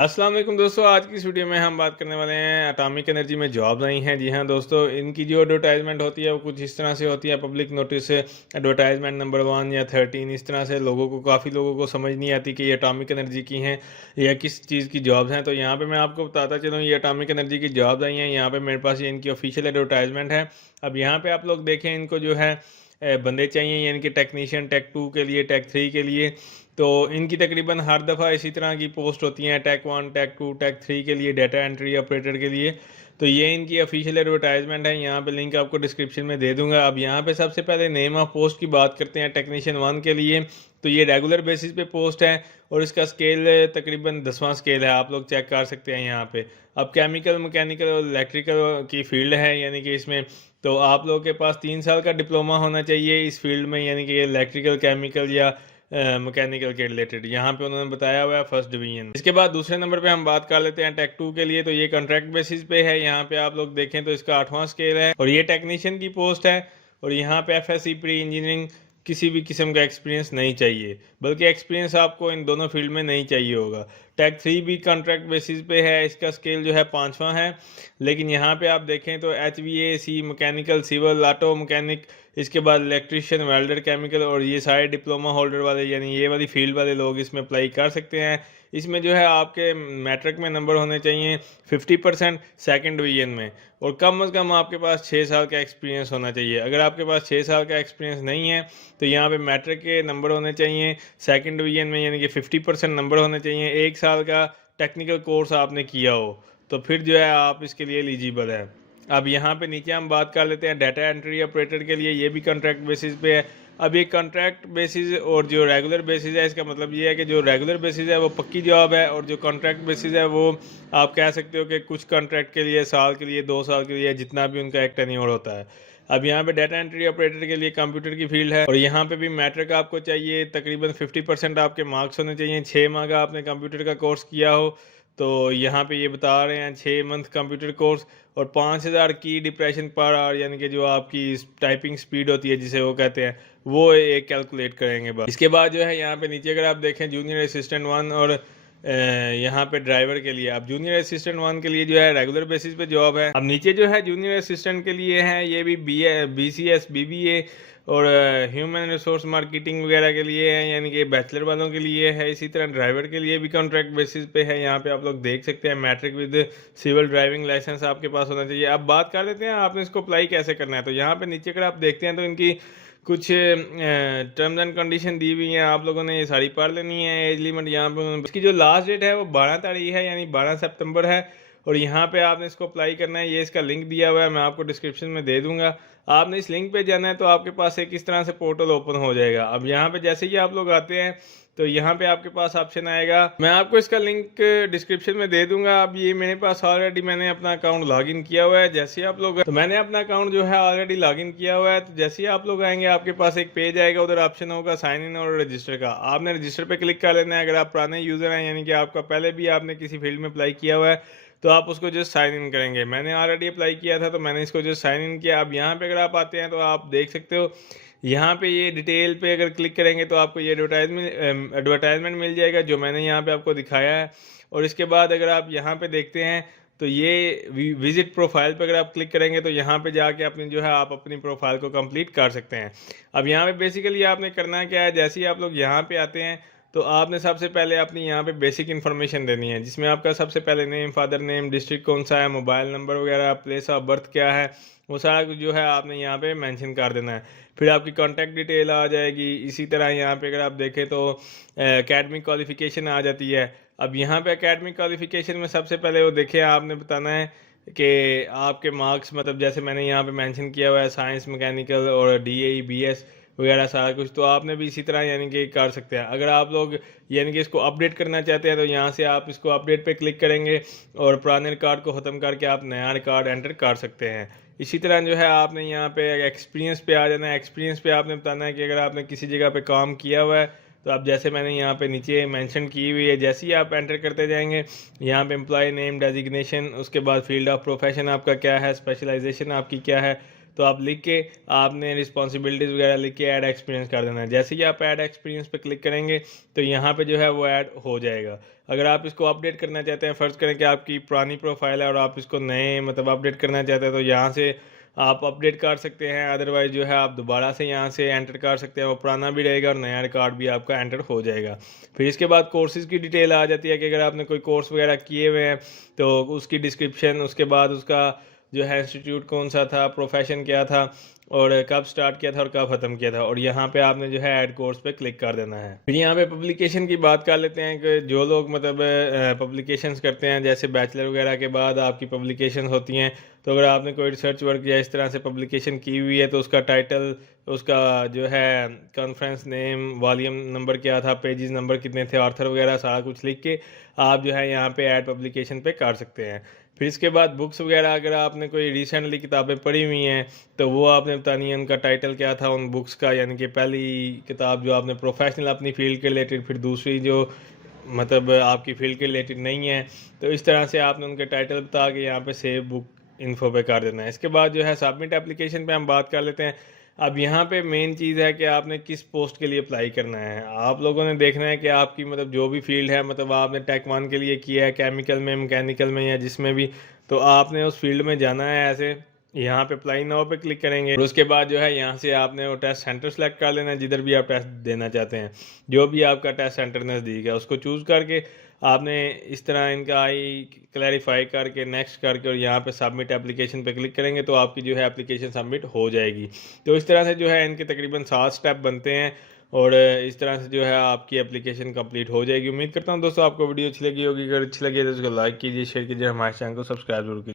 अस्सलाम वालेकुम दोस्तों, आज की इस वीडियो में हम बात करने वाले हैं एटॉमिक एनर्जी में जॉब आई हैं। जी हाँ दोस्तों, इनकी जो एडवर्टाइजमेंट होती है वो कुछ इस तरह से होती है। पब्लिक नोटिस एडवर्टाइजमेंट नंबर 1 या 13, इस तरह से काफ़ी लोगों को समझ नहीं आती कि ये एटॉमिक एनर्जी की हैं या किस चीज़ की जॉब्स हैं। तो यहाँ पे मैं आपको बताता चलूँ, ये एटॉमिक एनर्जी की जॉब्स आई हैं। यहाँ पर मेरे पास ये इनकी ऑफिशियल एडवर्टाइजमेंट है। अब यहाँ पर आप लोग देखें, इनको जो है बंदे चाहिए, यानी कि टेक्नीशियन टेक 2 के लिए, टेक 3 के लिए। तो इनकी तकरीबन हर दफ़ा इसी तरह की पोस्ट होती हैं, टेक 1, टेक 2, टेक 3 के लिए, डाटा एंट्री ऑपरेटर के लिए। तो ये इनकी ऑफिशियल एडवर्टाइजमेंट है। यहाँ पे लिंक आपको डिस्क्रिप्शन में दे दूंगा। अब यहाँ पे सबसे पहले नेम ऑफ पोस्ट की बात करते हैं। टेक्नीशियन 1 के लिए तो ये रेगुलर बेसिस पे पोस्ट है और इसका स्केल तकरीबन 10वां स्केल है, आप लोग चेक कर सकते हैं यहाँ पे। अब केमिकल, मैकेनिकल और इलेक्ट्रिकल की फील्ड है, यानी कि इसमें तो आप लोगों के पास 3 साल का डिप्लोमा होना चाहिए इस फील्ड में, यानी कि इलेक्ट्रिकल, केमिकल या मैकेनिकल के रिलेटेड। यहाँ पे उन्होंने बताया हुआ है फर्स्ट डिवीजन। इसके बाद दूसरे नंबर पे हम बात कर लेते हैं टेक 2 के लिए। तो ये कॉन्ट्रैक्ट बेसिस पे है। यहाँ पे आप लोग देखें तो इसका 8वां स्केल है और ये टेक्नीशियन की पोस्ट है। और यहाँ पे एफएससी प्री इंजीनियरिंग, किसी भी किस्म का एक्सपीरियंस नहीं चाहिए, बल्कि एक्सपीरियंस आपको इन दोनों फील्ड में नहीं चाहिए होगा। टेक 3 भी कॉन्ट्रैक्ट बेसिस पे है, इसका स्केल जो है 5वां है। लेकिन यहाँ पे आप देखें तो HVAC, mechanical, civil, auto mechanic, इसके बाद इलेक्ट्रिशियन, वेल्डर, केमिकल, और ये सारे डिप्लोमा होल्डर वाले, यानी ये वाली फील्ड वाले लोग इसमें अप्लाई कर सकते हैं। इसमें जो है आपके मैट्रिक में नंबर होने चाहिए 50% सेकंड डिवीजन में, और कम से कम आपके पास 6 साल का एक्सपीरियंस होना चाहिए। अगर आपके पास 6 साल का एक्सपीरियंस नहीं है तो यहाँ पे मैट्रिक के नंबर होने चाहिए सेकंड डिवीजन में, यानी कि 50% नंबर होने चाहिए। 1 साल का टेक्निकल कोर्स आपने किया हो तो फिर जो है आप इसके लिए एलिजिबल है। अब यहाँ पे नीचे हम बात कर लेते हैं डाटा एंट्री ऑपरेटर के लिए। ये भी कॉन्ट्रैक्ट बेसिस पे है। अब ये कॉन्ट्रैक्ट बेसिस और जो रेगुलर बेसिस है, इसका मतलब ये है कि जो रेगुलर बेसिस है वो पक्की जॉब है, और जो कॉन्ट्रैक्ट बेसिस है वो आप कह सकते हो कि कुछ कॉन्ट्रैक्ट के लिए साल के लिए, 2 साल के लिए, जितना भी उनका एक टेन्योर होता है। अब यहाँ पे डाटा एंट्री ऑपरेटर के लिए कंप्यूटर की फील्ड है, और यहाँ पे भी मैट्रिक आपको चाहिए। तकरीबन 50% आपके मार्क्स होने चाहिए। 6 माह का आपने कंप्यूटर का कोर्स किया हो। तो यहाँ पे ये बता रहे हैं 6 मंथ कंप्यूटर कोर्स और 5000 की डिप्रेशन पर आवर, यानी कि जो आपकी टाइपिंग स्पीड होती है जिसे वो कहते हैं, वो एक कैलकुलेट करेंगे बस। इसके बाद जो है यहाँ पे नीचे अगर आप देखें जूनियर असिस्टेंट 1 और यहाँ पे ड्राइवर के लिए। अब जूनियर असिस्टेंट 1 के लिए जो है रेगुलर बेसिस पे जॉब है। अब नीचे जो है जूनियर असिस्टेंट के लिए है, ये भी BCS, BBA और ह्यूमन रिसोर्स मार्केटिंग वगैरह के लिए है, यानी कि बैचलर वालों के लिए है। इसी तरह ड्राइवर के लिए भी कॉन्ट्रैक्ट बेसिस पे है। यहाँ पे आप लोग देख सकते हैं matric with civil driving licence आपके पास होना चाहिए। अब बात कर लेते हैं आपने इसको अप्लाई कैसे करना है। तो यहाँ पे नीचे अगर आप देखते हैं तो इनकी कुछ टर्म्स एंड कंडीशन दी हुई हैं, आप लोगों ने ये सारी पढ़ लेनी है। एज लिमिट यहाँ पे इसकी जो लास्ट डेट है वो 12 तारीख है, यानी 12 सितंबर है। और यहाँ पे आपने इसको अप्लाई करना है। ये इसका लिंक दिया हुआ है, मैं आपको डिस्क्रिप्शन में दे दूंगा। आपने इस लिंक पे जाना है तो आपके पास एक इस तरह से पोर्टल ओपन हो जाएगा। अब यहाँ पे जैसे ही आप लोग आते हैं तो यहाँ पे आपके पास ऑप्शन आएगा, मैं आपको इसका लिंक डिस्क्रिप्शन में दे दूंगा। अब ये मेरे पास ऑलरेडी मैंने अपना अकाउंट लॉगिन किया हुआ है। जैसे ही आप लोग, तो मैंने अपना अकाउंट जो है ऑलरेडी लॉगिन किया हुआ है। तो जैसे ही आप लोग आएंगे आपके पास एक पेज आएगा, उधर ऑप्शन होगा साइन इन और रजिस्टर का। आपने रजिस्टर पे क्लिक कर लेना है। अगर आप पुराने यूजर हैं, यानी कि आपका पहले भी आपने किसी फील्ड में अप्लाई किया हुआ है, तो आप उसको जस्ट साइन इन करेंगे। मैंने ऑलरेडी अप्लाई किया था तो मैंने इसको जस्ट साइन इन किया। अब यहाँ पे अगर आप आते हैं तो आप देख सकते हो, यहाँ पे ये डिटेल पे अगर क्लिक करेंगे तो आपको ये एडवर्टाइजमेंट मिल जाएगा जो मैंने यहाँ पे आपको दिखाया है। और इसके बाद अगर आप यहाँ पे देखते हैं तो ये विजिट प्रोफाइल पे अगर आप क्लिक करेंगे तो यहाँ पे जाके अपनी जो है आप अपनी प्रोफाइल को कंप्लीट कर सकते हैं। अब यहाँ पे बेसिकली आपने करना क्या है, जैसे ही आप लोग यहाँ पे आते हैं तो आपने सबसे पहले अपनी यहाँ पे बेसिक इन्फॉर्मेशन देनी है, जिसमें आपका सबसे पहले नेम, फादर नेम, डिस्ट्रिक्ट कौन सा है, मोबाइल नंबर वगैरह, प्लेस ऑफ बर्थ क्या है, वो सारा कुछ जो है आपने यहाँ पे मेंशन कर देना है। फिर आपकी कॉन्टैक्ट डिटेल आ जाएगी। इसी तरह यहाँ पे अगर आप देखें तो एकेडमिक क्वालिफिकेशन आ जाती है। अब यहाँ पे एकेडमिक क्वालिफिकेशन में सबसे पहले वो देखें, आपने बताना है कि आपके मार्क्स, मतलब जैसे मैंने यहाँ पे मेंशन किया हुआ है साइंस, मैकेनिकल और DAE BS वगैरह सारा कुछ, तो आपने भी इसी तरह यानी कि कर सकते हैं। अगर आप लोग यानी कि इसको अपडेट करना चाहते हैं तो यहाँ से आप इसको अपडेट पे क्लिक करेंगे और पुराने रिकॉर्ड को ख़त्म करके आप नया रिकॉर्ड एंटर कर सकते हैं। इसी तरह जो है आपने यहाँ पे एक्सपीरियंस पे आ जाना है। एक्सपीरियंस पे आपने बताना है कि अगर आपने किसी जगह पे काम किया हुआ है तो आप, जैसे मैंने यहाँ पे नीचे मेंशन की हुई है, जैसे ही आप एंटर करते जाएंगे यहाँ पे एम्प्लॉय नेम, डेजिग्नेशन, उसके बाद फील्ड ऑफ प्रोफेशन आपका क्या है, स्पेशलाइजेशन आपकी क्या है, तो आप लिख के आपने रिस्पॉन्सिबिलिटीज़ वगैरह लिख के ऐड एक्सपीरियंस कर देना है। जैसे ही आप ऐड एक्सपीरियंस पे क्लिक करेंगे तो यहाँ पे जो है वो ऐड हो जाएगा। अगर आप इसको अपडेट करना चाहते हैं, फ़र्ज़ करें कि आपकी पुरानी प्रोफाइल है और आप इसको नए मतलब अपडेट करना चाहते हैं, तो यहाँ से आप अपडेट कर सकते हैं। अदरवाइज़ जो है आप दोबारा से यहाँ से एंटर कर सकते हैं, वो पुराना भी रहेगा और नया रिकॉर्ड भी आपका एंटर हो जाएगा। फिर इसके बाद कोर्सेज़ की डिटेल आ जाती है कि अगर आपने कोई कोर्स वगैरह किए हुए हैं तो उसकी डिस्क्रिप्शन, उसके बाद उसका जो है इंस्टीट्यूट कौन सा था, प्रोफेशन क्या था और कब स्टार्ट किया था और कब ख़त्म किया था, और यहाँ पे आपने जो है ऐड कोर्स पे क्लिक कर देना है। फिर यहाँ पे पब्लिकेशन की बात कर लेते हैं कि जो लोग मतलब पब्लिकेशंस करते हैं, जैसे बैचलर वगैरह के बाद आपकी पब्लिकेशन होती हैं, तो अगर आपने कोई रिसर्च वर्क या इस तरह से पब्लिकेशन की हुई है तो उसका टाइटल, उसका जो है कॉन्फ्रेंस नेम, वॉल्यूम नंबर क्या था, पेजेस नंबर कितने थे, ऑथर वगैरह सारा कुछ लिख के आप जो है यहाँ पे ऐड पब्लिकेशन पे कर सकते हैं। फिर इसके बाद बुक्स वगैरह, अगर आपने कोई रिसेंटली किताबें पढ़ी हुई हैं तो वो आपने बतानी है, उनका टाइटल क्या था उन बुक्स का, यानी कि पहली किताब जो आपने प्रोफेशनल अपनी फील्ड के रिलेटेड, फिर दूसरी जो मतलब आपकी फील्ड के रिलेटेड नहीं है, तो इस तरह से आपने उनके टाइटल बता के यहाँ पे सेव बुक इन्फो पे कर देना है। इसके बाद जो है सबमिट एप्लीकेशन पे हम बात कर लेते हैं। अब यहाँ पे मेन चीज़ है कि आपने किस पोस्ट के लिए अप्लाई करना है। आप लोगों ने देखना है कि आपकी मतलब जो भी फील्ड है, मतलब आपने टेक 1 के लिए किया है, केमिकल में, मैकेनिकल में या जिसमें भी, तो आपने उस फील्ड में जाना है। ऐसे यहाँ पे अप्लाई नाउ पे क्लिक करेंगे और उसके बाद जो है यहाँ से आपने वो टेस्ट सेंटर सेलेक्ट कर लेना है, जिधर भी आप टेस्ट देना चाहते हैं। जो भी आपका टेस्ट सेंटर नज़दीक है उसको चूज़ करके आपने इस तरह इनका आई क्लैरिफाई करके नेक्स्ट करके और यहाँ पे सबमिट एप्लीकेशन पे क्लिक करेंगे तो आपकी जो है एप्लीकेशन सबमिट हो जाएगी। तो इस तरह से जो है इनके तकरीबन 7 स्टेप बनते हैं और इस तरह से जो है आपकी एप्लीकेशन कंप्लीट हो जाएगी। उम्मीद करता हूँ दोस्तों आपको वीडियो अच्छी लगी होगी। अगर अच्छी लगी तो उसको लाइक कीजिए, शेयर कीजिए, हमारे चैनल को सब्सक्राइब जरूर कीजिए।